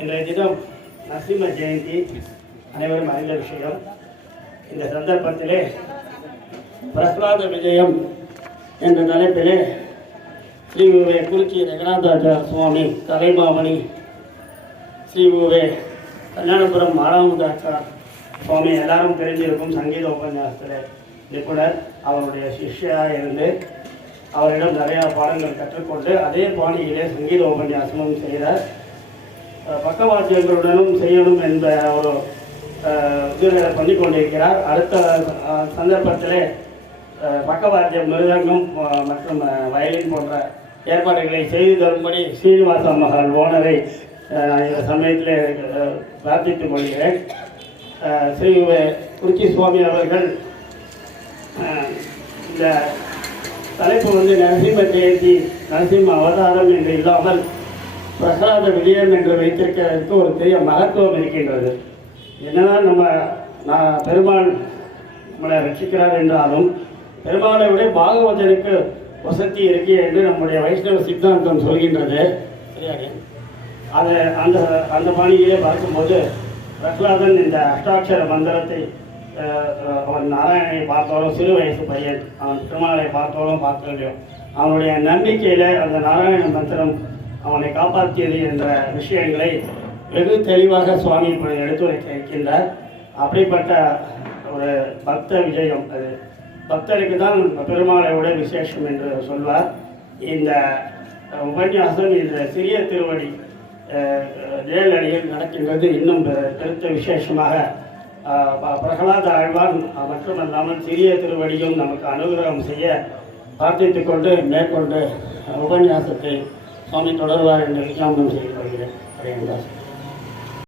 இன்றைய தினம் நரசிம்ம ஜெயந்தி அனைவரும் அறிந்த விஷயம். இந்த சந்தர்ப்பத்திலே பிரகலாத விஜயம் என்ற தலைப்பிலே ஸ்ரீ உவே குறிச்சி ரங்கநாதாச்சார சுவாமி கலைமாமணி ஸ்ரீ உவே கல்யாணபுரம் ஆறாமுதாச்சார் சுவாமி எல்லாரும் தெரிஞ்சிருக்கும் சங்கீத உபன்யாசத்தில் நிபுணர். அவருடைய சிஷ்யாக இருந்து அவரிடம் நிறையா பாடங்கள் கற்றுக்கொண்டு அதே பாணியிலே சங்கீத உபன்யாசமும் செய்தார். பக்கவாத்தியங்களுடனும் செய்யணும் என்ற ஒரு அஹ், இதில் பண்ணி கொண்டிருக்கிறார் அடுத்த சந்தர்ப்பத்திலே பக்கவாத்தியம் மிருதங்கம் மற்றும் வயலின் போன்ற ஏற்பாடுகளை செய்து தரும்படி ஸ்ரீனிவாச மகள் ஓனரை நான் இந்த சமயத்தில் பிரார்த்தித்துக் கொள்கிறேன். ஸ்ரீ வே- குறிச்சி சுவாமி அவர்கள் இந்த தலைப்பு வந்து நரசிம்ம ஜெயந்தி நரசிம்ம அவதாரம் என்று இல்லாமல் பிரசாத விஜயம் என்று வைத்திருக்கிறதுக்கு ஒரு பெரிய மகத்துவம் இருக்கின்றது. என்னதான் நம்ம நான் பெருமாள் நம்மளை ரட்சிக்கிறார் என்றாலும் பெருமாளை விட பாகவதனுக்கு வசதி இருக்கு என்று நம்முடைய வைஷ்ணவ சித்தாந்தம் சொல்கின்றது. அதை அந்த அந்த பாணியிலே பார்க்கும்போது பிரகலாதன் இந்த அஷ்டாட்சர மந்திரத்தை அவன் நாராயணனை பார்த்தாலும் சிறு வயசு பையன் அவன் திருமாலை பார்த்தாலும் பார்க்கலையோ அவனுடைய நம்பிக்கையில அந்த நாராயண மந்திரம் அவனை காப்பாற்றியது என்ற விஷயங்களை வெகு தெளிவாக சுவாமி எடுத்துரைக்க இருக்கின்றார். அப்படிப்பட்ட ஒரு பக்த விஜயம் அது. பக்தருக்கு தான் பெருமாளை விட விசேஷம் என்று சொல்வார். இந்த உபன்யாசம் இந்த சிறிய திருவடி ஜெயலலியில் நடக்கின்றது இன்னும் பெருத்த விசேஷமாக. பிரகலாத ஆழ்வார் மட்டுமல்லாமல் சிறிய திருவடியும் நமக்கு அனுகிரகம் செய்ய பிரார்த்தித்துக் கொண்டு மேற்கொண்டு உபன்யாசத்தை சுவாமி தொடர்வார் என்று விஜயாம்பம் செய்து கொள்கிறேன் ஹரே ராம்.